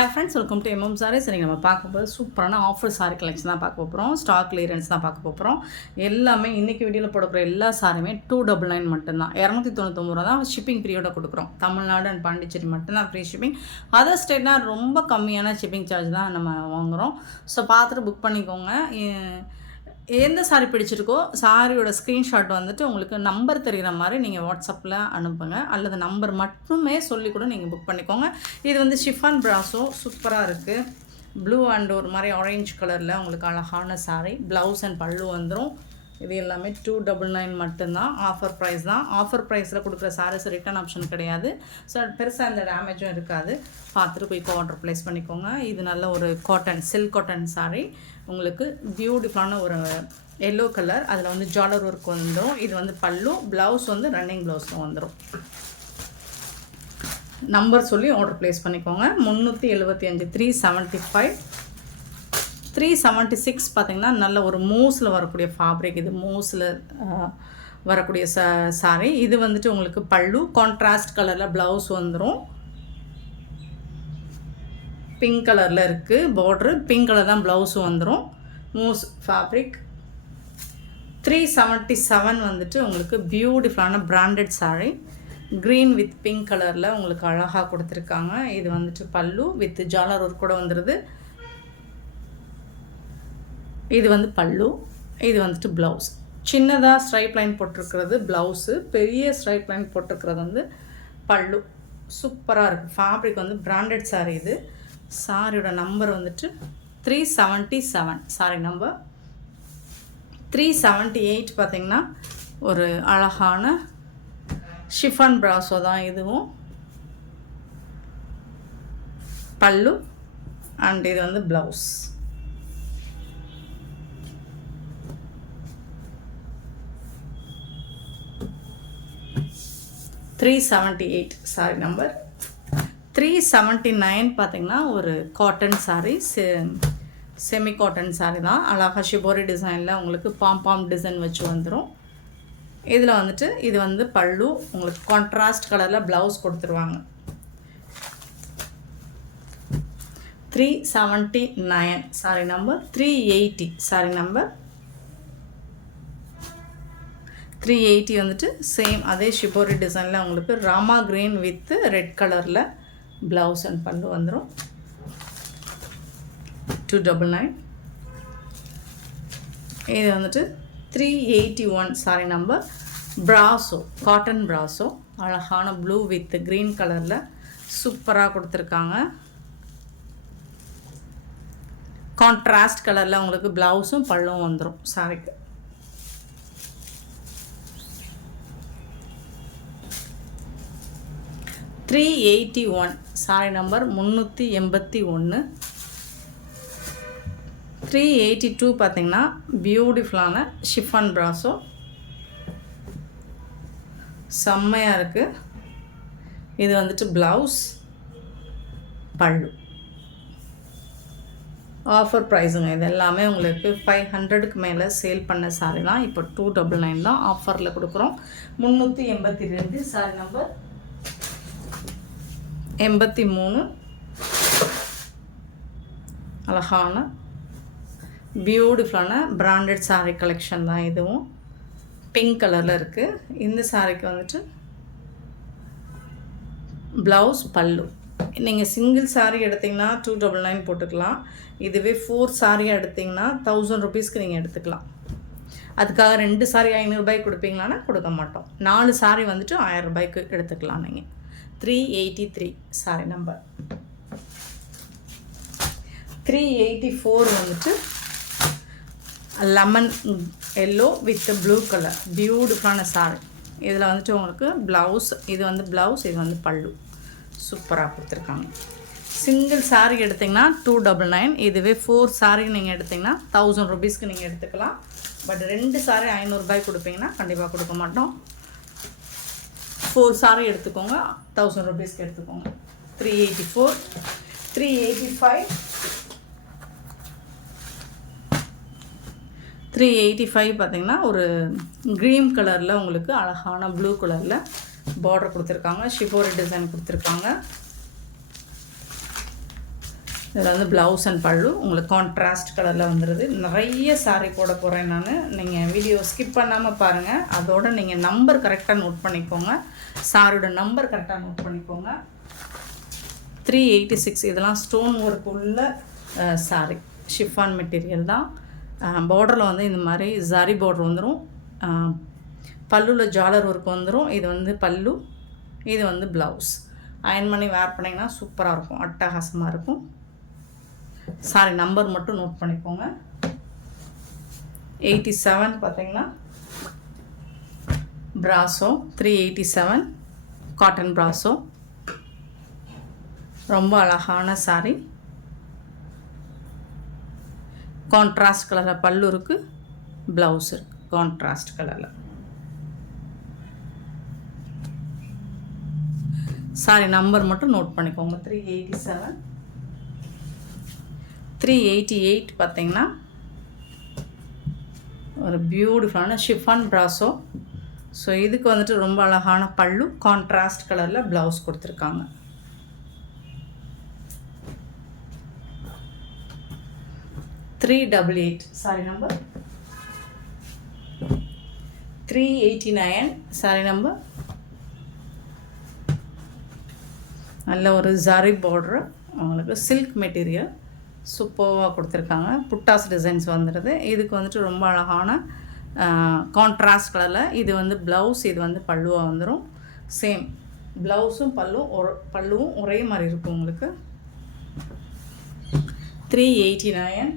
Hi friends, welcome to MM Sarees. இன்னைக்கு நம்ம பார்க்க போகிறது சூப்பரான ஆஃபர் சாரி கலெக்ஷன் தான் பார்க்க போகிறோம். ஸ்டாக் கிளியரன்ஸ் தான் பார்க்க போகிறோம். எல்லாமே இன்றைக்கி வீடியோவில் போடக்கூடிய எல்லா சாரியுமே 299 மட்டும்தான். 299 ரூபா தான் ஷிப்பிங் பீரியடை கொடுக்குறோம். தமிழ்நாடு அண்ட் பாண்டிச்சேரி மட்டும்தான் ஃப்ரீ ஷிப்பிங். அதர் ஸ்டேட்னா ரொம்ப கம்மியான ஷிப்பிங் சார்ஜ் தான் நம்ம வாங்குகிறோம். ஸோ பார்த்துட்டு புக் பண்ணிக்கோங்க. எந்த சாரி பிடிச்சிருக்கோ சாரியோட ஸ்க்ரீன்ஷாட் வந்துட்டு உங்களுக்கு நம்பர் தெரிகிற மாதிரி நீங்கள் வாட்ஸ்அப்பில் அனுப்புங்க, அல்லது நம்பர் மட்டுமே சொல்லி கூட நீங்கள் புக் பண்ணிக்கோங்க. இது வந்து ஷிஃபான் ப்ராஸோ சூப்பராக இருக்குது. ப்ளூ அண்ட் ஒரு மாதிரி ஆரஞ்சு கலரில் உங்களுக்கு அழகான சாரி. ப்ளவுஸ் அண்ட் பல்லு வந்துடும். இது எல்லாமே 299 மட்டும்தான். ஆஃபர் ப்ரைஸ் தான். ஆஃபர் ப்ரைஸில் கொடுக்குற சாரீஸ் ரிட்டன் ஆப்ஷன் கிடையாது. ஸோ பெருசாக எந்த டேமேஜும் இருக்காது. பார்த்துட்டு போய் ஆர்டர் ப்ளேஸ் பண்ணிக்கோங்க. இது நல்ல ஒரு காட்டன் சில்க் காட்டன் சாரீ. உங்களுக்கு பியூட்டிஃபுல்லான ஒரு எல்லோ கலர், அதில் வந்து ஜாலர் ஒர்க் வந்துடும். இது வந்து பல்லு. ப்ளவுஸ் வந்து ரன்னிங் ப்ளவுஸும் வந்துடும். நம்பர் சொல்லி ஆர்டர் ப்ளேஸ் பண்ணிக்கோங்க. 375 375 376 பார்த்திங்கன்னா நல்ல ஒரு மூஸில் வரக்கூடிய ஃபேப்ரிக். இது மூஸில் வரக்கூடிய சாரி. இது வந்துட்டு உங்களுக்கு பல்லு கான்ட்ராஸ்ட் கலரில் ப்ளவுஸ் வந்துடும். பிங்க் கலரில் இருக்குது பார்ட்ரு. பிங்க் கலர் தான் ப்ளவுஸும் வந்துடும். Mousse fabric. 377 வந்துட்டு உங்களுக்கு பியூட்டிஃபுல்லான branded sari. Green with pink கலரில் உங்களுக்கு அழகாக கொடுத்துருக்காங்க. இது வந்துட்டு பல்லு வித் ஜாலர் ஒர்க் கூட வந்துடுது. இது வந்து பல்லு. இது வந்துட்டு ப்ளவுஸ். சின்னதாக ஸ்ட்ரைப் லைன் போட்டிருக்கிறது ப்ளவுஸு, பெரிய ஸ்ட்ரைப் லைன் போட்டிருக்கிறது வந்து பல்லு. சூப்பராக இருக்குது. ஃபேப்ரிக் வந்து பிராண்டட் சாரீ. இது சாரியோட நம்பர் வந்துட்டு 377. சாரி நம்பர் 378 பார்த்திங்கன்னா ஒரு அழகான ஷிஃபான் ப்ராஸோ தான். இதுவும் பல்லு அண்ட் இது வந்து ப்ளவுஸ். $378 sorry number. 379 பார்த்திங்கன்னா ஒரு cotton sari, semi cotton sari தான். அழகாக ஷிபோரி டிசைனில் உங்களுக்கு பாம் டிசைன் வச்சு வந்துடும். இதில் வந்துட்டு இது வந்து பல்லு. உங்களுக்கு கான்ட்ராஸ்ட் கலரில் ப்ளவுஸ் கொடுத்துருவாங்க. 379 சாரி நம்பர். 380 sorry number. 380 வந்துட்டு சேம் அதே ஷிபோரி டிசைனில் உங்களுக்கு ராமா க்ரீன் வித் ரெட் கலரில் ப்ளவுஸ் அண்ட் பல்லு வந்துடும். 299. இது வந்துட்டு 381 சாரி நம்பர். ப்ராஸோ காட்டன் ப்ராஸோ அழகான ப்ளூ வித் க்ரீன் கலரில் சூப்பராக கொடுத்துருக்காங்க. கான்ட்ராஸ்ட் கலரில் உங்களுக்கு ப்ளவுஸும் பல்லும் வந்துடும் சாரிக்கு. 381 சாரி நம்பர். 381. 382 பார்த்திங்கன்னா பியூட்டிஃபுல்லான ஷிஃபான் ப்ராஸோ. செம்மையாக இருக்குது. இது வந்துட்டு ப்ளவுஸ் பல்லு. ஆஃபர் ப்ரைஸுங்க. இது எல்லாமே உங்களுக்கு 500க்கு மேலே சேல் பண்ண சாரி தான். இப்போ 299 தான் ஆஃபரில் கொடுக்குறோம். 382 சாரி நம்பர். 83 அழகான பியூட்டிஃபுல்லான பிராண்டட் சாரீ கலெக்ஷன் தான். இதுவும் பிங்க் கலரில் இருக்குது. இந்த சாரீக்கு வந்துட்டு ப்ளவுஸ் பல்லு. நீங்கள் சிங்கிள் சாரீ எடுத்திங்கன்னா 299 போட்டுக்கலாம். இதுவே 4 சாரியாக எடுத்திங்கன்னா 1000 ருபீஸ்க்கு நீங்கள் எடுத்துக்கலாம். அதுக்காக 2 சாரீ 500 ரூபாய்க்கு கொடுப்பீங்களான்னா கொடுக்க மாட்டோம். 4 சாரீ வந்துட்டு 1000 ரூபாய்க்கு எடுத்துக்கலாம் நீங்கள். 383 சாரி நம்பர். 384 வந்துட்டு lemon yellow with blue colour பியூட்டிஃபுல்லான சாரி. இதில் வந்துட்டு உங்களுக்கு ப்ளவுஸ், இது வந்து ப்ளவுஸ், இது வந்து பல்லு சூப்பராக கொடுத்துருக்காங்க. சிங்கிள் சாரீ எடுத்திங்கன்னா 299. இதுவே 4 சாரீ நீங்கள் எடுத்திங்கன்னா 1000 ருபீஸ்க்கு நீங்கள் எடுத்துக்கலாம். பட் 2 சாரீ 500 ரூபாய்க்கு கொடுப்பீங்கன்னா கண்டிப்பாக கொடுக்க மாட்டோம். 4 சாரீ எடுத்துக்கோங்க, 1000 ருபீஸ்க்கு எடுத்துக்கோங்க. 384. 385. 385 பார்த்திங்கன்னா ஒரு க்ரீன் கலரில் உங்களுக்கு அழகான ப்ளூ கலரில் பார்டர் கொடுத்துருக்காங்க. ஷிபோரி டிசைன் கொடுத்துருக்காங்க. இதில் வந்து ப்ளவுஸ் அண்ட் பல்லு உங்களுக்கு கான்ட்ராஸ்ட் கலரில் வந்துடுது. நிறைய சாரீ போட போகிறேன் நான். நீங்கள் வீடியோ ஸ்கிப் பண்ணாமல் பாருங்கள். அதோடு நீங்கள் நம்பர் கரெக்டாக நோட் பண்ணிக்கோங்க. சாரியோட நம்பர் கரெக்டாக நோட் பண்ணிக்கோங்க. 386. இதெல்லாம் ஸ்டோன் ஒர்க் உள்ள சாரீ, ஷிஃபான் மெட்டீரியல் தான். பார்டரில் வந்து இந்த மாதிரி ஜரி பார்டர் வந்துடும். பல்லுவில் ஜாலர் ஒர்க் வந்துடும். இது வந்து பல்லு, இது வந்து ப்ளவுஸ். அயன் பண்ணி வேர் பண்ணிங்கன்னா சூப்பராக இருக்கும், அட்டகாசமாக இருக்கும். சாரி நம்பர் மட்டும் நோட் பண்ணிக்கோங்க. 87 பார்த்தீங்கன்னா ப்ராசோ, 387 காட்டன் ப்ராசோ. ரொம்ப அழகான சாரி. கான்ட்ராஸ்ட் கலரில் பல்லு இருக்குது, ப்ளவுஸ் இருக்குது கான்ட்ராஸ்ட் கலரில். சாரி நம்பர் மட்டும் நோட் பண்ணிக்கோங்க. 387. 388 பார்த்தீங்கன்னா ஒரு பியூட்டிஃபுல்லான ஷிஃபான் ப்ராசோ. ஸோ இதுக்கு வந்துட்டு ரொம்ப அழகான பல்லு, கான்ட்ராஸ்ட் கலரில் ப்ளவுஸ் கொடுத்துருக்காங்க. Sorry number 389. சாரி நம்பர் நல்ல ஒரு ஜரி பார்டர், அவங்களுக்கு சில்க் மெட்டீரியல் சூப்பராக கொடுத்துருக்காங்க. புட்டாஸ் டிசைன்ஸ் வந்துடுது. இதுக்கு வந்துட்டு ரொம்ப அழகான கான்ட்ராஸ்ட் கலரில். இது வந்து ப்ளவுஸ், இது வந்து பல்லுவாக வந்துடும். சேம் ப்ளவுஸும் பல்லுவும் ஒரே மாதிரி இருக்கும் உங்களுக்கு. 389.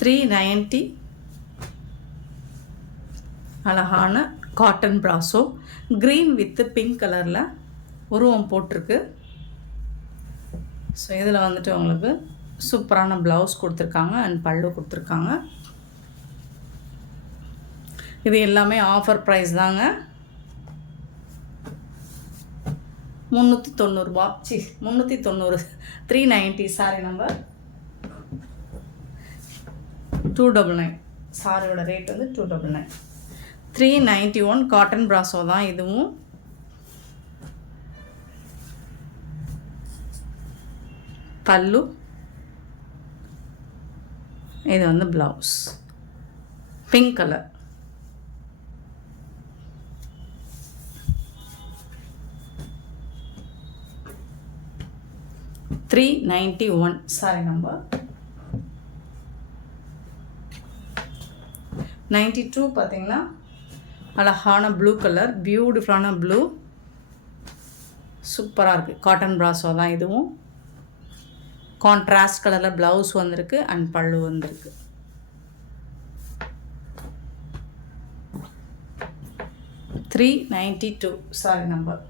390 அழகான காட்டன் ப்ராசோ, க்ரீன் வித் பிங்க் கலரில் உருவம் போட்டிருக்கு. ஸோ இதில் வந்துட்டு உங்களுக்கு சூப்பரான ப்ளவுஸ் கொடுத்துருக்காங்க அண்ட் பல்லு கொடுத்துருக்காங்க. இது எல்லாமே ஆஃபர் ப்ரைஸ் தாங்க. 390 ரூபா. 390. 390. Sorry number 299. சாரியோட ரேட் வந்து 299. 391 காட்டன் ப்ராசோ தான் இதுவும். பல்லு, இது வந்து blouse pink colour. 391. Sorry number 92 பார்த்தீங்கன்னா அழகான ப்ளூ கலர், பியூட்டிஃபுல்லான ப்ளூ, சூப்பராக இருக்குது. காட்டன் ப்ராசோ தான் இதுவும். கான்ட்ராஸ்ட் கலரில் ப்ளவுஸ் வந்திருக்கு அண்ட் பல்லு வந்திருக்கு. $392. சாரி நம்பர்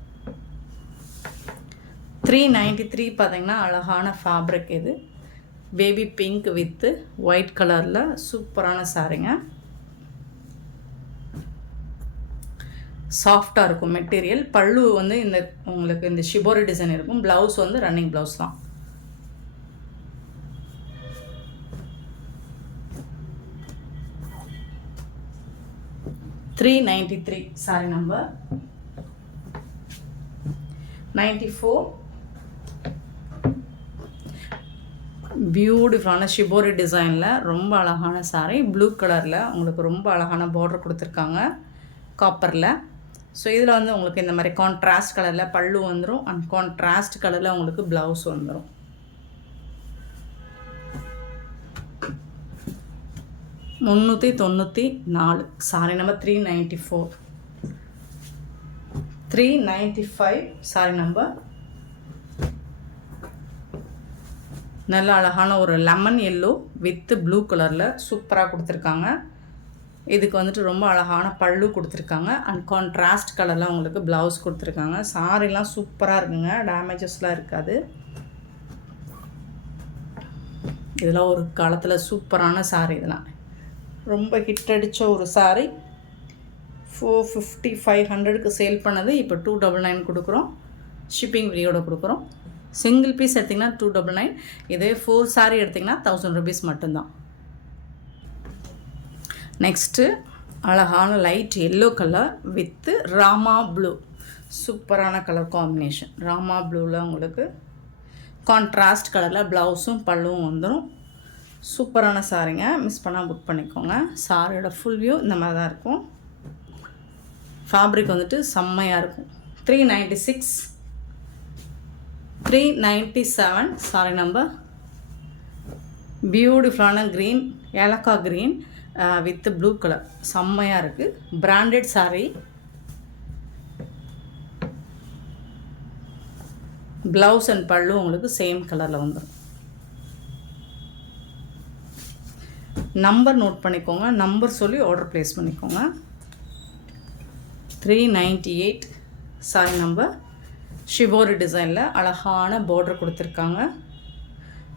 393 பார்த்தீங்கன்னா அழகான ஃபேப்ரிக். இது பேபி பிங்க் வித்து ஒயிட் கலரில் சூப்பரான சாரிங்க. சாஃப்டாக இருக்கும் மெட்டீரியல். பல்லு வந்து இந்த உங்களுக்கு இந்த ஷிபோரி டிசைன் இருக்கும். ப்ளவுஸ் வந்து ரன்னிங் ப்ளவுஸ் தான். $393. Sorry number 94. பியூட்டிஃபுல்லான ஷிபோரி டிசைனில் ரொம்ப அழகான சாரி, ப்ளூ கலரில் உங்களுக்கு ரொம்ப அழகான பார்டர் கொடுத்துருக்காங்க காப்பரில். ஸோ இதில் வந்து உங்களுக்கு இந்த மாதிரி கான்ட்ராஸ்ட் கலரில் பல்லு வந்துடும் அண்ட் கான்ட்ராஸ்ட் கலரில் உங்களுக்கு ப்ளவுஸ் வந்துடும். $394. Sorry number 394. 395. சாரி நம்பர் நல்ல அழகான ஒரு லெமன் எல்லோ வித் ப்ளூ கலரில் சூப்பராக கொடுத்துருக்காங்க. இதுக்கு வந்துட்டு ரொம்ப அழகான பல்லு கொடுத்துருக்காங்க அண்ட் கான்ட்ராஸ்ட் கலரில் உங்களுக்கு ப்ளவுஸ் கொடுத்துருக்காங்க. சாரிலாம் சூப்பராக இருக்குங்க, டேமேஜஸ்லாம் இருக்காது. இதெல்லாம் ஒரு காலத்தில் சூப்பரான சாரி. இதெல்லாம் ரொம்ப ஹிட் அடித்த ஒரு சாரி. 450 500க்கு சேல் பண்ணது இப்போ 299 கொடுக்குறோம். ஷிப்பிங் ஃப்ரீயோட கொடுக்குறோம். சிங்கிள் பீஸ் எடுத்திங்கன்னா 299. இதே 4 சாரி எடுத்திங்கன்னா 1000 rupees மட்டும்தான். நெக்ஸ்ட்டு அழகான light yellow colour with Rama blue. சூப்பரான கலர் காம்பினேஷன். ராமா ப்ளூவில் உங்களுக்கு கான்ட்ராஸ்ட் கலரில் ப்ளவுஸும் பல்லுவும் வந்துடும். சூப்பரான சாரீங்க, மிஸ் பண்ணால் புக் பண்ணிக்கோங்க. சாரியோட ஃபுல் வியூ இந்த மாதிரி தான் இருக்கும். ஃபேப்ரிக் வந்துட்டு செம்மையாக இருக்கும். 396 397 சாரி நம்பர். பியூட்டிஃபுல்லான க்ரீன், ஏலக்காய் க்ரீன் வித் ப்ளூ கலர் செம்மையாக இருக்குது. பிராண்டட் சாரீ. ப்ளவுஸ் அண்ட் பல்லு உங்களுக்கு சேம் கலரில் வந்துடும். நம்பர் நோட் பண்ணிக்கோங்க, நம்பர் சொல்லி ஆர்டர் ப்ளேஸ் பண்ணிக்கோங்க. 398 சாரி நம்பர். ஷிபோரி டிசைனில் அழகான பார்டர் கொடுத்துருக்காங்க.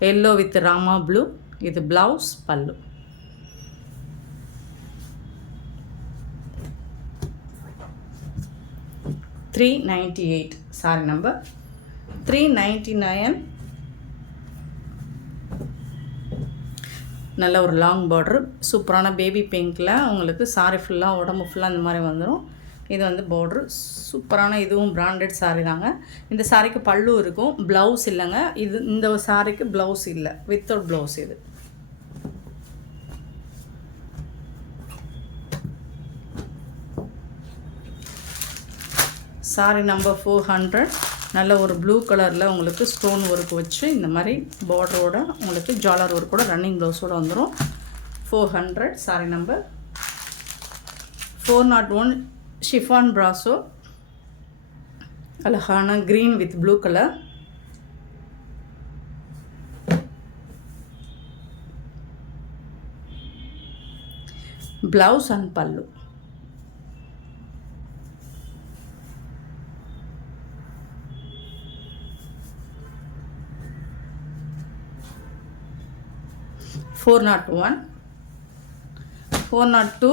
Yellow with Rama blue. இது ப்ளவுஸ் பல்லு. $398 சாரி நம்பர். 399 நல்ல ஒரு லாங் பார்டர், சூப்பரான பேபி பிங்க்கில் உங்களுக்கு சாரி ஃபுல்லாக உடம்பு ஃபுல்லாக இந்த மாதிரி வந்துடும். இது வந்து பார்டர் சூப்பரான, இதுவும் பிராண்டட் சாரீ தாங்க. இந்த சாரீக்கு பல்லு இருக்கும், ப்ளவுஸ் இல்லைங்க. இது இந்த சாரீக்கு ப்ளவுஸ் இல்லை, வித்தவுட் ப்ளவுஸ். இது சாரீ நம்பர் 400. நல்ல ஒரு ப்ளூ கலரில் உங்களுக்கு ஸ்டோன் ஒர்க் வச்சு இந்த மாதிரி பார்டரோட உங்களுக்கு ஜாலர் ஒர்க்கோட ரன்னிங் ப்ளவுஸோடு வந்துடும். 400 சாரீ நம்பர். 401 ஷிஃபான் ப்ராசோ. அழகான green with blue colour. Blouse and பல்லு. $401. 402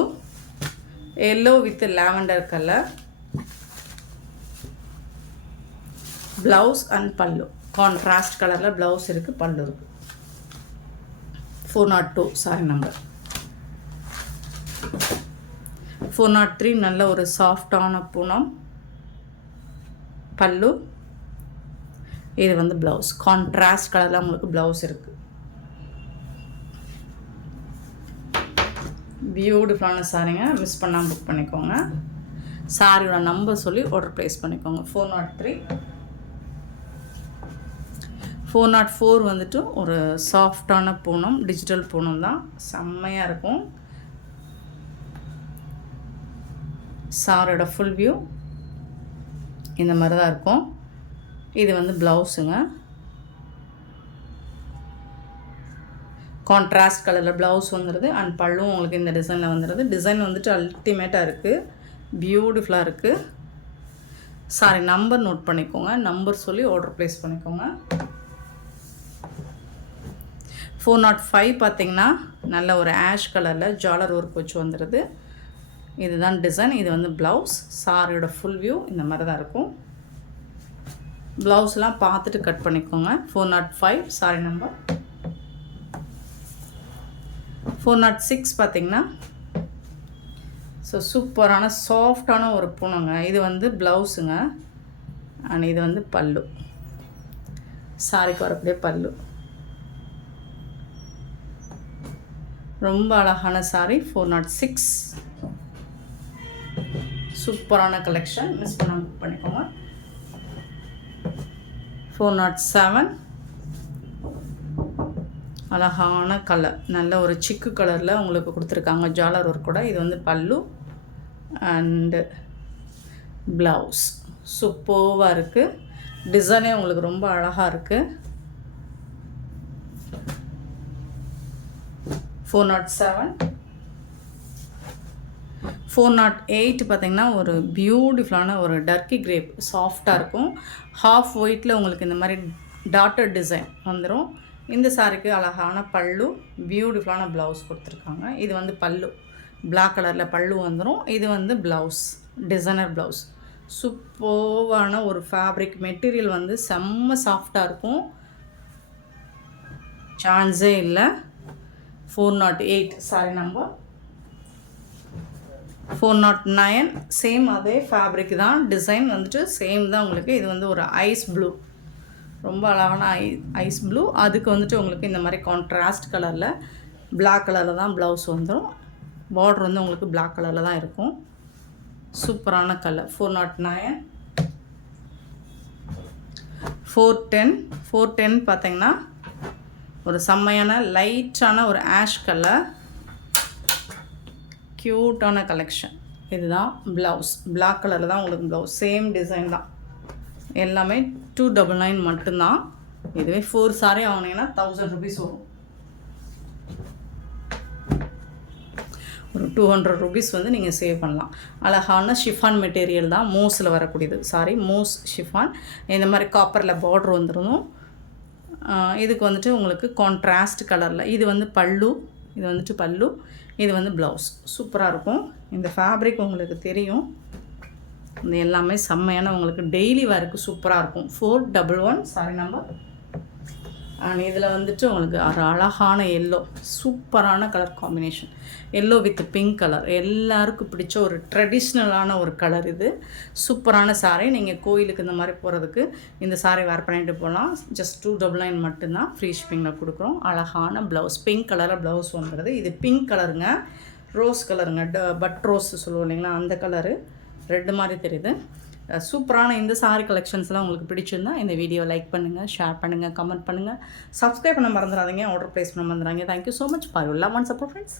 yellow with lavender color. Blouse and pallu. Contrast color la blouse irukku, pallu irukku. 402 sorry number. 403 நல்ல ஒரு சாஃப்டான பூனம் பல்லு. இது வந்து ப்ளவுஸ் கான்ட்ராஸ்ட் கலரில் உங்களுக்கு ப்ளவுஸ் இருக்குது. பியூட்டிஃபுல்லான சாரீங்க, மிஸ் பண்ணாமல் புக் பண்ணிக்கோங்க. சாரியோட நம்பர் சொல்லி ஆர்டர் ப்ளேஸ் பண்ணிக்கோங்க. 403. 404 வந்துட்டு ஒரு சாஃப்டான பூனம், டிஜிட்டல் பூனம் தான், செம்மையாக இருக்கும். சாரியோட ஃபுல் வியூ இந்த மாதிரி தான் இருக்கும். இது வந்து ப்ளவுஸுங்க, கான்ட்ராஸ்ட் கலரில் ப்ளவுஸ் வந்துடுது. அண்ட் பல்லும் உங்களுக்கு இந்த டிசைனில் வந்துடுது. டிசைன் வந்துட்டு அல்டிமேட்டாக இருக்குது, பியூட்டிஃபுல்லாக இருக்குது. சாரி நம்பர் நோட் பண்ணிக்கோங்க, நம்பர் சொல்லி ஆர்டர் ப்ளேஸ் பண்ணிக்கோங்க. 405 பார்த்திங்கன்னா நல்ல ஒரு ஆஷ் கலரில் ஜாலர் ஒர்க் வச்சு வந்துடுது. இதுதான் டிசைன். இது வந்து ப்ளவுஸ். சாரியோட ஃபுல் வியூ இந்த மாதிரி தான் இருக்கும். ப்ளவுஸ்லாம் பார்த்துட்டு கட் பண்ணிக்கோங்க. 405 சாரி நம்பர். 406 பார்த்திங்கன்னா சூப்பரான சாஃப்டான ஒரு பூனங்க. இது வந்து ப்ளவுஸுங்க, அண்ட் இது வந்து பல்லு. சாரிக்கு வரக்கூடிய பல்லு ரொம்ப அழகான சாரி. 406 சூப்பரான கலெக்ஷன், மிஸ் பண்ணாமல் புக் பண்ணிக்கோங்க. 407 அழகான கலர், நல்ல ஒரு சிக்கு கலரில் உங்களுக்கு கொடுத்துருக்காங்க ஜாலர் ஒர்க் கூட. இது வந்து பல்லு அண்டு ப்ளவுஸ். சூப்பராக இருக்குது. டிசைனே உங்களுக்கு ரொம்ப அழகாக இருக்குது. 407. 408 பார்த்திங்கன்னா ஒரு பியூட்டிஃபுல்லான ஒரு டர்க்கி கிரேப், சாஃப்டாக இருக்கும். ஹாஃப் ஒயிட்டில் உங்களுக்கு இந்த மாதிரி டாட்டர் டிசைன் வந்துடும். இந்த சாரிக்கு அழகான பல்லு, பியூட்டிஃபுல்லான ப்ளவுஸ் கொடுத்துருக்காங்க. இது வந்து பல்லு, பிளாக் கலரில் பல்லு வந்துடும். இது வந்து ப்ளவுஸ், டிசைனர் ப்ளவுஸ். சூப்பரான ஒரு ஃபேப்ரிக், மெட்டீரியல் வந்து செம்ம சாஃப்டாக இருக்கும், சான்ஸே இல்லை. 408 சாரி நம்பர். 409 சேம் அதே ஃபேப்ரிக் தான், டிசைன் வந்துட்டு சேம் தான் உங்களுக்கு. இது வந்து ஒரு ஐஸ் ப்ளூ, ரொம்ப அழகான ஐஸ் ப்ளூ. அதுக்கு வந்துட்டு உங்களுக்கு இந்த மாதிரி கான்ட்ராஸ்ட் கலரில் பிளாக் கலரில் தான் ப்ளவுஸ் வந்துடும். பார்டர் வந்து உங்களுக்கு பிளாக் கலரில் தான் இருக்கும். சூப்பரான கலர். 409. 410 பார்த்தீங்கன்னா ஒரு செம்மையான லைட்டான ஒரு ஆஷ் கலர், க்யூட்டான கலெக்ஷன். இதுதான் ப்ளவுஸ், பிளாக் கலரில் தான் உங்களுக்கு ப்ளவுஸ், சேம் டிசைன் தான். எல்லாமே 299 மட்டும்தான். இதுவே 4 சாரி வாங்கினீங்கன்னா 1000 ருபீஸ் வரும். ஒரு 200 ருபீஸ் வந்து நீங்கள் சேவ் பண்ணலாம். அழகான ஷிஃபான் மெட்டீரியல் தான், மூஸில் வரக்கூடியது. Sorry, moss chiffon. இந்த மாதிரி காப்பரில் பார்டர் வந்துடும். இதுக்கு வந்துட்டு உங்களுக்கு கான்ட்ராஸ்ட் கலரில், இது வந்து பல்லு, இது வந்துட்டு பல்லு, இது வந்து ப்ளவுஸ். சூப்பராக இருக்கும். இந்த ஃபேப்ரிக் உங்களுக்கு தெரியும். இந்த எல்லாமே செம்மையான உங்களுக்கு டெய்லி வேருக்கு சூப்பராக இருக்கும். 411 சாரி நம்பர். அண்ட் இதில் வந்துட்டு உங்களுக்கு ஒரு அழகான எல்லோ, சூப்பரான colour combination. Yellow with pink colour, எல்லாருக்கும் பிடிச்ச ஒரு ட்ரெடிஷ்னலான ஒரு கலர். இது சூப்பரான சாரீ. நீங்கள் கோயிலுக்கு இந்த மாதிரி போகிறதுக்கு இந்த சாரீ வேர் பண்ணிட்டு போகலாம். ஜஸ்ட் 299 மட்டும்தான் ஃப்ரீ ஷிப்பிங்கில் கொடுக்குறோம். அழகான ப்ளவுஸ், பிங்க் கலரில் ப்ளவுஸ் வந்துடுது. இது பிங்க் கலருங்க, ரோஸ் கலருங்க, பட் ரோஸ் சொல்லுவோம் இல்லைங்களா, அந்த கலரு ரெட் மாதிரி தெரியுது. சூப்பரான இந்த சாரி கலெக்ஷன்ஸ்லாம் உங்களுக்கு பிடிச்சிருந்தா இந்த வீடியோ லைக் பண்ணுங்கள், ஷேர் பண்ணுங்கள், கமெண்ட் பண்ணுங்கள், சப்ஸ்கிரைப் பண்ண மறந்துடாதீங்க, ஆர்டர் ப்ளேஸ் பண்ண மறந்துடாதீங்க. Thank you so much for your love and support friends.